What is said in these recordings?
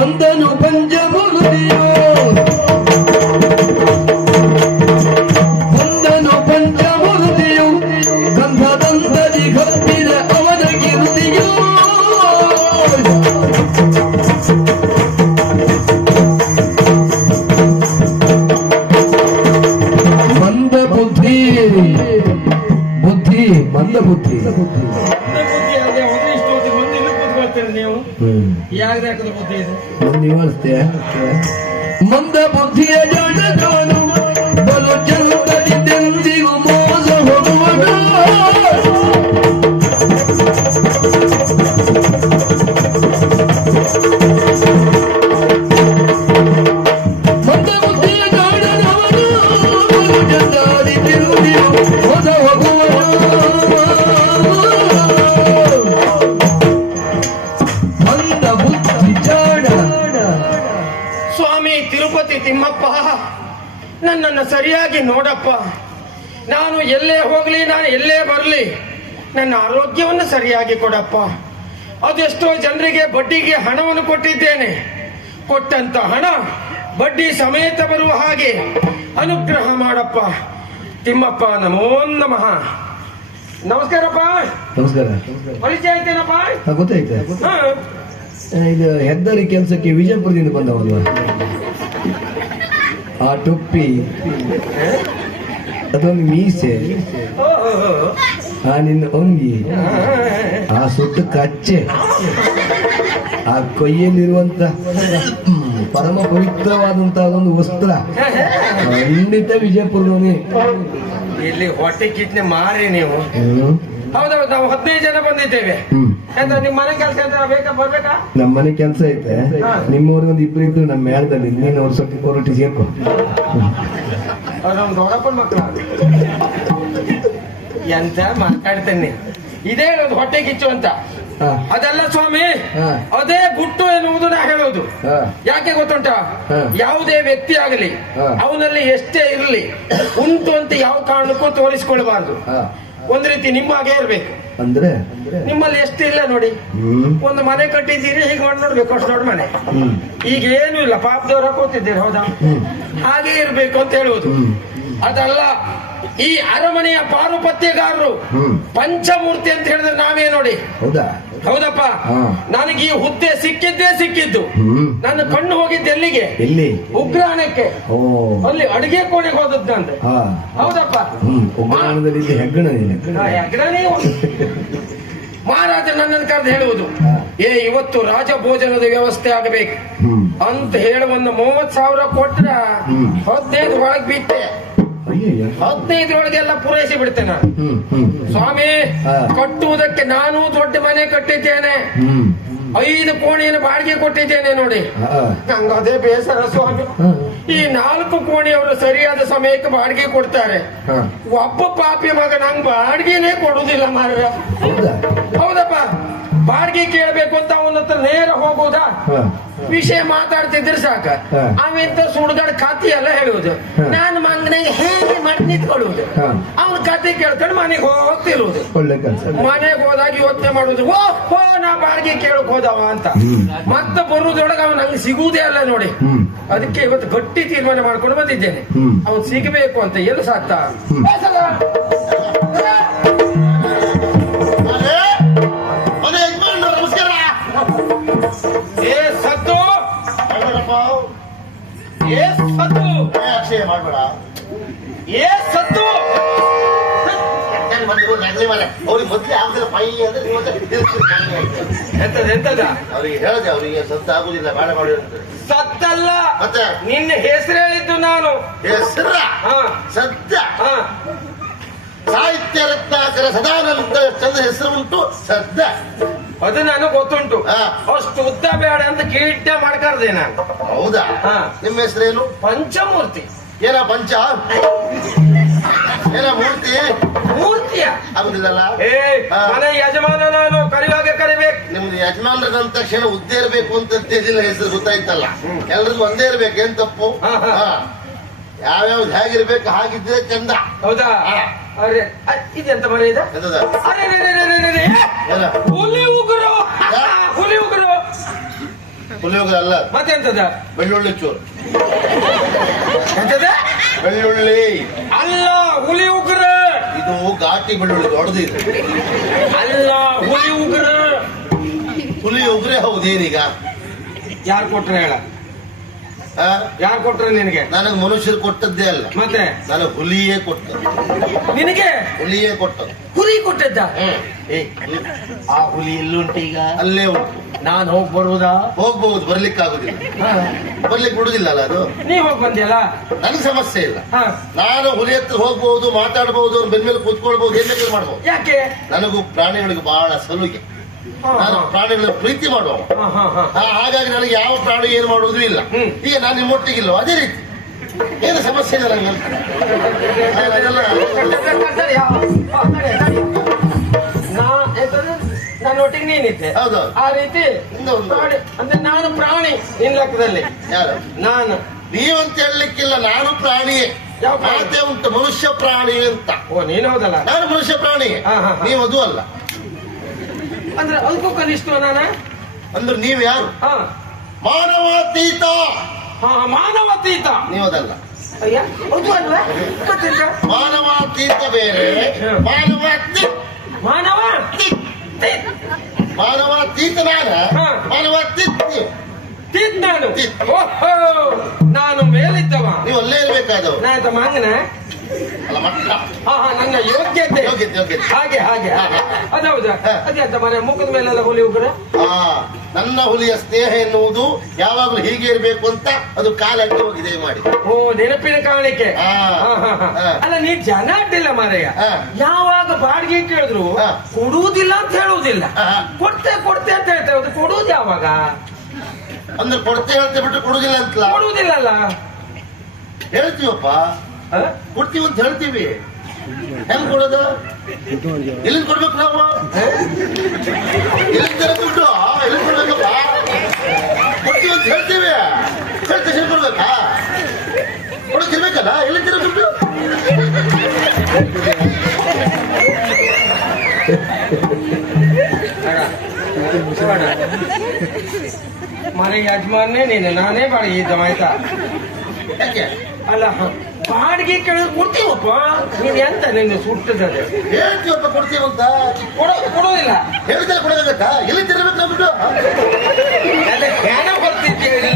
ಬಂದನು ಪಂಚಮುರುದಿಯೋ ಬಂದನು ಪಂಚಮುರುದಿಯು ಗಂಧದಂತದಿ ಗತ್ತಿದ ಅವನ ಗಿರುದಿಯೋ ಮಂದ ಬುದ್ಧಿ ಬುದ್ಧಿ ಮಂದ ಬುದ್ಧಿ ನೀವು ಯಾಕೆ ಬುದ್ಧಿ ಇದೆ ನಿವಾರಿಸ್ತೇ ಮಂದ ಬುದ್ಧಿಯ ಜಾಣನು ಬಲು ಚಂದದಿದ್ದೆಂದಿಗೂ ಮೋಸ ಹೋಗುವನು ಮಂದ ಬುದ್ಧಿಯ ಜಾಣನವನು ಬಲು ಚಂದದಿದ್ದೆಂದಿಗೂ ಮೋಸ ಹೋಗುವನು ಸ್ವಾಮಿ ತಿರುಪತಿ ತಿಮ್ಮಪ್ಪ, ನನ್ನನ್ನು ಸರಿಯಾಗಿ ನೋಡಪ್ಪ. ನಾನು ಎಲ್ಲೇ ಹೋಗ್ಲಿ, ನಾನು ಎಲ್ಲೇ ಬರಲಿ, ನನ್ನ ಆರೋಗ್ಯವನ್ನು ಸರಿಯಾಗಿ ಕೊಡಪ್ಪ. ಅದೆಷ್ಟೋ ಜನರಿಗೆ ಬಡ್ಡಿಗೆ ಹಣವನ್ನು ಕೊಟ್ಟಿದ್ದೇನೆ. ಕೊಟ್ಟಂತ ಹಣ ಬಡ್ಡಿ ಸಮೇತ ಬರುವ ಹಾಗೆ ಅನುಗ್ರಹ ಮಾಡಪ್ಪ ತಿಮ್ಮಪ್ಪ. ನಮೋ ನಮಃ. ನಮಸ್ಕಾರಪ್ಪ. ನಮಸ್ಕಾರ. ಪರಿಚಯ ಆಯ್ತೇನಪ್ಪ? ಗೊತ್ತಾಯ್ತು. ಇದು ಹೆದ್ದಾರಿ ಕೆಲಸಕ್ಕೆ ವಿಜಯಪುರದಿಂದ ಬಂದವಲ್ವ? ಆ ಟೊಪ್ಪಿ, ಅದೊಂದು ಮೀಸೆ, ಆ ನಿನ್ನ ಒಂಗಿ, ಆ ಸುತ್ತ ಕಚ್ಚೆ, ಆ ಕೊಯ್ಯಲ್ಲಿರುವಂತ ಪರಮ ಪವಿತ್ರವಾದಂತಹ ಒಂದು ವಸ್ತ್ರ ಖಂಡಿತ ವಿಜಯಪುರದವನೇ. ಇಲ್ಲಿ ಹೊಟ್ಟೆ ಕಿಟ್ನೆ ಮಾರಿ ನೀವು. ಹೌದೌದು, ನಾವು 15 ಜನ ಬಂದಿದ್ದೇವೆ. ನಿಮ್ ಮನೆ ಕೆಲಸ ಬೇಕಾ ಬರ್ಬೇಕಾ? ನಮ್ಮ ಮನೆ ಕೆಲಸ ಐತೆ. ನಿಮ್ಮವ್ರು ಒಂದು ಇಬ್ರು ಇದ್ರು ನಮ್ಮ ಮೇಳದಲ್ಲಿ. ನೀನು ಅವ್ರ ಸ್ವಲ್ಪ ಹೊರಟಿ ಸೇರ್ಕೊ. ನಮ್ ದೊಡ್ಡಪ್ಪನ ಮಕ್ಕಳು ಎಂತ ಮಾತಾಡ್ತೇನೆ. ಇದೇ ಹೇಳೋದು ಹೊಟ್ಟೆ ಕಿಚ್ಚು ಅಂತ. ಅದೆಲ್ಲ ಸ್ವಾಮಿ, ಅದೇ ಗುಟ್ಟು ಎನ್ನುವುದು ನಾ ಹೇಳೋದು. ಯಾಕೆ ಗೊತ್ತುಂಟ? ಯಾವುದೇ ವ್ಯಕ್ತಿ ಆಗಲಿ, ಅವನಲ್ಲಿ ಎಷ್ಟೇ ಇರಲಿ, ಉಂಟು ಅಂತ ಯಾವ ಕಾರಣಕ್ಕೂ ತೋರಿಸಿಕೊಳ್ಬಾರ್ದು. ಒಂದ್ ರೀತಿ ನಿಮ್ಮ ಹಾಗೆ ಇರ್ಬೇಕು. ಅಂದ್ರೆ ನಿಮ್ಮಲ್ಲಿ ಎಷ್ಟು ಇಲ್ಲ ನೋಡಿ. ಒಂದು ಮನೆ ಕಟ್ಟಿದ್ದೀರಿ, ಹೀಗೆ ಮಾಡಿ ನೋಡ್ಬೇಕು, ಅಷ್ಟು ದೊಡ್ಡ ಮನೆ. ಈಗ ಏನು ಇಲ್ಲ, ಪಾಪದವ್ರ ಕೂತಿದ್ದೀರಿ, ಹೌದಾ? ಹಾಗೆ ಇರ್ಬೇಕು ಅಂತ ಹೇಳುವುದು. ಅದಲ್ಲ, ಈ ಅರಮನೆಯ ಪಾರುಪತ್ಯಗಾರರು ಪಂಚಮೂರ್ತಿ ಅಂತ ಹೇಳಿದ್ರೆ ನಾವೇ ನೋಡಿ. ಹೌದಪ್ಪ, ನನಗೆ ಈ ಹುದ್ದೆ ಸಿಕ್ಕಿದ್ದು. ನನ್ನ ಕಣ್ಣು ಹೋಗಿದ್ದು ಎಲ್ಲಿಗೆ? ಉಗ್ರಾಣಕ್ಕೆ. ಅಲ್ಲಿ ಅಡಿಗೆ ಕೋಣೆಗೆ ಹೋದದ್ದಂತೆ. ಹೌದಪ್ಪ, ಹೆಗ್ಗಣನೇ ಮಹಾರಾಜ ನನ್ನನ್ನು ಕರೆದು ಹೇಳುವುದು, ಇವತ್ತು ರಾಜ ಭೋಜನದ ವ್ಯವಸ್ಥೆ ಆಗಬೇಕು ಅಂತ ಹೇಳಿ ಒಂದು 30,000 ಕೊಟ್ರ 15 ಒಳಗ್ ಬಿಟ್ಟೆ. 15ರೊಳಗೆಲ್ಲ ಪೂರೈಸಿ ಬಿಡ್ತೇನೆ ನಾನು. ಸ್ವಾಮಿ, ಕಟ್ಟುವುದಕ್ಕೆ ನಾನು ದೊಡ್ಡ ಮನೆ ಕಟ್ಟಿದ್ದೇನೆ. 5 ಕೋಣೆಯನ್ನು ಬಾಡಿಗೆ ಕೊಟ್ಟಿದ್ದೇನೆ ನೋಡಿ. ನಂಗೆ ಅದೇ ಬೇಸರ ಸ್ವಾಮಿ. ಈ 4 ಕೋಣೆಯವರು ಸರಿಯಾದ ಸಮಯಕ್ಕೆ ಬಾಡಿಗೆ ಕೊಡ್ತಾರೆ. ಒಬ್ಬ ಪಾಪಿ ಮಗ ನಂಗೆ ಬಾಡಿಗೆನೇ ಕೊಡುವುದಿಲ್ಲ ಮಾರ್ರ. ಹೌದಪ್ಪ, ಬಾಡಿಗೆ ಕೇಳಬೇಕು ಅಂತ ಅವನ ಹತ್ರ ನೇರ ಹೋಗುವುದಾ? ವಿಷಯ ಮಾತಾಡ್ತಿದ್ರೆ ಸಾಕ. ಅವೆಂತ ಸುಡುಗಾಡ ಕಥೆ ಎಲ್ಲ ಹೇಳುವುದು. ನಾನು ಮಂಗನಿಗೆ ಹೇಗೆ ಮಾಡಿ ನಿಂತ್ಕೊಳ್ಳುವುದು. ಅವನ ಕಥೆ ಕೇಳ್ಕೊಂಡು ಮನೆಗೆ ಹೋಗ್ತಿರುವುದು. ಮನೆಗೆ ಹೋದಾಗ ಯೋಚನೆ ಮಾಡುದು, ಓ ನಾ ಬಾಡಿಗೆ ಕೇಳಕ್ ಹೋದವ ಅಂತ. ಮತ್ತೆ ಬರುವುದೊಳಗೆ ಅವ್ನು ನಂಗೆ ಸಿಗುವುದೇ ಅಲ್ಲ ನೋಡಿ. ಅದಕ್ಕೆ ಇವತ್ತು ಗಟ್ಟಿ ತೀರ್ಮಾನ ಮಾಡ್ಕೊಂಡು ಬಂದಿದ್ದೇನೆ. ಅವ್ನು ಸಿಗಬೇಕು ಅಂತ. ಎಲ್ಲಿ ಸಾಕ್ತ ಮಾಡ್ಬೇಡ. ಅವ್ರಿಗೆ ಮೊದ್ಲೇ ಆಗ್ತದೆ ಪೈ ಅಂದ್ರೆ ಅವ್ರಿಗೆ ಹೇಳಿದೆ, ಅವ್ರಿಗೆ ಸತ್ತು ಆಗುದಿಲ್ಲ, ಬೇಡ ಮಾಡಿ. ಸತ್ತಲ್ಲ, ಮತ್ತೆ ನಿನ್ನ ಹೆಸರು ಹೇಳಿದ್ದು ನಾನು. ಹೆಸರ ಸತ್ಯ. ಸಾಹಿತ್ಯ ರತ್ನಾಕರ ಸದಾನಂದ ಚಂದ ಹೆಸರು ಉಂಟು, ಸದ್ಯ. ಅದು ನನಗೆ ಗೊತ್ತುಂಟು. ಅಷ್ಟು ಉದ್ದ ಬೇಡ ಅಂತ ಕೀಟ ಮಾಡ್ಕಾರ್ದೆ ನಾನು. ಹೌದಾ? ನಿಮ್ಮ ಹೆಸರೇನು? ಪಂಚಮೂರ್ತಿ. ಏನ ಪಂಚ? ಏನ ಮೂರ್ತಿ? ಮೂರ್ತಿಯ ಆಗುದಿಲ್ಲಲ್ಲ. ಮನೆ ಯಜಮಾನ ನಾನು, ಕರಿವಾಗ ಕರಿಬೇಕು. ನಿಮ್ದು ಯಜಮಾನ್ರದ ತಕ್ಷಣ ಉದ್ದೇ ಇರ್ಬೇಕು ಅಂತ ತಿಳಿದಿಲ್ಲ, ಹೆಸರು ಗೊತ್ತಾಯ್ತಲ್ಲ. ಎಲ್ರಿಗೂ ಒಂದೇ ಇರ್ಬೇಕು, ಏನ್ ತಪ್ಪು? ಯಾವ್ಯಾವ್ದು ಹೇಗಿರ್ಬೇಕು ಹಾಗಿದ್ರೆ ಚಂದ. ಹೌದಾ? ಅರೆ ಇದೆಂತ ಮನೆ ಇದೆ? ಹುಲಿ ಉಗುರು, ಹುಲಿ ಉಗುರು. ಪುಳಿಯೋಗರೆ ಅಲ್ಲ, ಮತ್ತೆಂತದ? ಬೆಳ್ಳುಳ್ಳಿ ಚೂರು. ಎಂತದ? ಬೆಳ್ಳುಳ್ಳಿ ಅಲ್ಲ, ಹುಲಿ ಉಗ್ರ. ಇದು ಘಾಟಿ ಬೆಳ್ಳುಳ್ಳಿ ದೊಡ್ಡದಿದೆ. ಅಲ್ಲ, ಹುಲಿ ಉಗ್ರ. ಹುಲಿ ಉಗ್ರೆ ಹೌದೇನೀಗ? ಯಾರು ಕೊಟ್ರ ಹೇಳ? ಯಾರು ಕೊಟ್ರ ನಿನಗೆ? ನನಗೆ ಮನುಷ್ಯರು ಕೊಟ್ಟದ್ದೇ ಅಲ್ಲ, ಮತ್ತೆ ನನಗೆ ಹುಲಿಯೇ ಕೊಟ್ಟ. ನಿನಗೆ ಹುಲಿಯೇ ಕೊಟ್ಟ. ಹುಲಿ ಕೊಟ್ಟದ್ದ? ಆ ಹುಲಿ ಎಲ್ಲುಂಟು ಈಗ? ಅಲ್ಲೇ ಉಂಟು. ನಾನು ಹೋಗಿ ಬರುವುದಾ? ಹೋಗ್ಬಹುದು, ಬರ್ಲಿಕ್ಕೆ ಆಗುದಿಲ್ಲ. ಬರ್ಲಿಕ್ಕೆ ಬಿಡುದಿಲ್ಲ ಅಲ್ಲ ಅದು. ನೀ ಹೋಗಿ ಬಂದಿಯಲ್ಲ, ನನಗೆ ಸಮಸ್ಯೆ ಇಲ್ಲ. ನಾನು ಹುಲಿ ಹತ್ರ ಹೋಗ್ಬಹುದು, ಮಾತಾಡಬಹುದು, ಬೆನ್ನ ಮೇಲೆ ಕೂತ್ಕೊಳ್ಬಹುದು, ಏನ್ ಬೇಕಾದ್ರೂ ಮಾಡ್ಬಹುದು. ಯಾಕೆ? ನನಗೂ ಪ್ರಾಣಿಗಳಿಗೆ ಬಹಳ ಸಲುಗೆ. ನಾನು ಪ್ರಾಣಿಗಳ ಪ್ರೀತಿ ಮಾಡುವ. ಹಾಗಾಗಿ ನನಗೆ ಯಾವ ಪ್ರಾಣಿ ಏನು ಮಾಡುವುದೂ ಇಲ್ಲ. ಈಗ ನಾನು ನಿಮ್ಮೊಟ್ಟಿಗಿಲ್ಲ, ಅದೇ ರೀತಿ ಏನು ಸಮಸ್ಯೆ ಇಲ್ಲ ನನಗೆ. ನನ್ನೊಟ್ಟಿಗೆ ನೀನಿದ್ದೆ, ಹೌದು. ಆ ರೀತಿ ಅಂದ್ರೆ ನಾನು ಪ್ರಾಣಿ ನಿನ್ ಲೆಕ್ಕದಲ್ಲಿ. ಯಾರು ನಾನು? ನೀವಂತ ಹೇಳಲಿಕ್ಕಿಲ್ಲ, ನಾನು ಪ್ರಾಣಿಯೇ. ಮಾತೆ ಉಂಟು ಮನುಷ್ಯ ಪ್ರಾಣಿ ಅಂತ. ಓ, ನೀನು ಹೌದಲ್ಲ? ನಾನು ಮನುಷ್ಯ ಪ್ರಾಣಿ, ನೀವು ಅದು ಅಲ್ಲ. ಅಂದ್ರೆ ಅದಕ್ಕೂ ಕನಿಷ್ಠ ನಾನ ಅಂದ್ರೆ ನೀವ್ ಯಾರು? ಮಾನವಾತೀತ. ಮಾನವಾತೀತ ನೀವದಲ್ಲ. ಅಯ್ಯ, ಅದು ಅಲ್ವ? ಮತ್ತೆಂತ? ಮಾನವಾತೀತ ಬೇರೆ, ಮಾನವಾತೀತ. ಮಾನವಾತೀತ ನಾನ, ಮಾನವಾತೀತ ನೀವು. ನಾನು ಓಹೋ, ನಾನು ಮೇಲಿದ್ದವ, ನೀವು ಅಲ್ಲೇ ಇರ್ಬೇಕಾದವು. ನಾ ಮಂಗನ ಅಲ್ಲ, ಮಟ್ಟ. ನನ್ನ ಯೋಗ್ಯತೆ ಹಾಗೆ ಹಾಗೆ ಅದೌದಾ? ಅದೇ ಅಂತ ಮನೆ ಮುಖದ ಮೇಲೆಲ್ಲ ಹುಲಿ ಉಗ್ರ. ನನ್ನ ಹುಲಿಯ ಸ್ನೇಹ ಎನ್ನುವುದು ಯಾವಾಗಲೂ ಹೀಗೆ ಇರಬೇಕು ಅಂತ ಅದು ಕಾಲಕ್ಕೆ ಹೋಗಿದೆ ಮಾಡಿ. ಓ, ನೆನಪಿನ ಕಾಣಿಕೆ. ಅಲ್ಲ, ನೀ ಜನ ಅಡ್ಡಿಲ್ಲ ಮಾರಯ್ಯ. ಯಾವಾಗ ಬಾಡಿಗೆ ಕೇಳಿದ್ರು ಕೊಡುವುದಿಲ್ಲ ಅಂತ ಹೇಳುವುದಿಲ್ಲ, ಕೊಡ್ತೆ ಕೊಡ್ತೆ ಅಂತ ಹೇಳ್ತೇವೆ. ಕೊಡುವುದು ಯಾವಾಗ? ಅಂದ್ರೆ ಕೊಡ್ತೆ ಹೇಳ್ತೇ ಬಿಟ್ಟು ಕೊಡುದಿಲ್ಲ ಅಂತಲ್ಲ. ಕೊಡುವುದಿಲ್ಲ ಹೇಳ್ತೀವಪ್ಪ, ಕೊಡ್ತೀವಿ ಅಂತ ಹೇಳ್ತೀವಿ. ಹೆಂಗ್ ಕೊಡೋದು? ಎಲ್ಲಿಂದ ಕೊಡ್ಬೇಕು ನಾವು? ಎಲ್ಲಿಂದ ದುಡ್ಡು? ಎಲ್ಲಿಂದ ಕೊಡ್ಬೇಕಪ್ಪ? ಕೊಡ್ತೀವಿ ಅಂತ ಹೇಳ್ತೀವಿ, ಹೇಳ್ತೀವಿ ಕೊಡ್ಬೇಕಾ? ಕೊಡೋದಿರ್ಬೇಕಲ್ಲ, ಎಲ್ಲಿಂದ ದುಡ್ಡು? ಮನೆ ಯಜಮಾನೇ ನೀನು, ನಾನೇ ಬಾಡಿಗೆ ಇದ್ದವ, ಆಯ್ತಾ? ಯಾಕೆ? ಅಲ್ಲ, ಬಾಡಿಗೆ ಕೇಳಿದ್ರೆ ಕೊಡ್ತೀವಪ್ಪ. ನೀನ್ ಎಂತ ನಿನ್ನ ಸುಟ್ಟದೆ? ಹೇಳ್ತೀವಪ್ಪ ಕೊಡ್ತೀವಂತ. ಕೊಡೋದಿಲ್ಲ. ಹೇಳಿದ್ರೆ ಕೊಡೋದಾಗತ್ತಾ? ಎಲ್ಲಿ ತಿರ್ಬೇಕು ನಾವು ದುಡ್ಡು? ಹೆಣ ಬರ್ತಿದ್ದೀವಿ,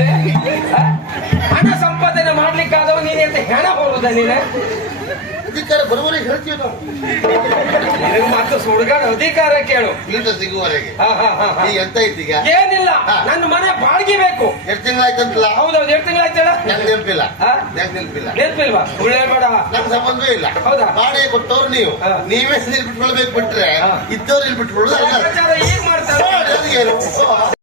ಹಣ ಸಂಪಾದನೆ ಮಾಡ್ಲಿಕ್ಕಾದವ ನೀನ್ ಎಂತ ಹೆಣ ಬರುವುದ? ನೀನ ಅಧಿಕಾರ ಬರುವವರೆಗೆ ಹೇಳ್ತೀವಿ ನಾವು. ಮತ್ತೆ ಸುಡುಗಾಡ ಅಧಿಕಾರ ಕೇಳು ಇಲ್ಲಿಂದ ಸಿಗುವವರೆಗೆ. ಈಗ ಎಂತ ಐತೀಗ? ಏನಿಲ್ಲ, ನನ್ನ ಮನೆ ಬಾಡಿಗೆ ಬೇಕು. ಎಷ್ಟು ತಿಂಗಳಾಯ್ತಂತಲ್ಲ? ಹೌದೌದು, 2 ತಿಂಗಳಾಯ್ತಲ್ಲ. ನಂಗೆ ನೆನಪಿಲ್ಲ. ನೆನಪಿಲ್ಲ. ನೆನಪಿಲ್ವಾ? ಸುಳ್ಳೇ ಬೇಡ. ನಮ್ ಸಂಬಂಧವೇ ಇಲ್ಲ. ಹೌದಾ? ಬಾಡಿಗೆ ಕೊಟ್ಟವ್ರು ನೀವು, ನೀವೇ ಇಲ್ಲಿ ಬಿಟ್ಕೊಳ್ಬೇಕು ಬಿಟ್ರೆ ಇದ್ದವ್ರು ಇಲ್ಲಿ ಬಿಟ್ಕೊಳ್ಳೋದು. ಈಗ ಮಾಡ್ತಾರೆ.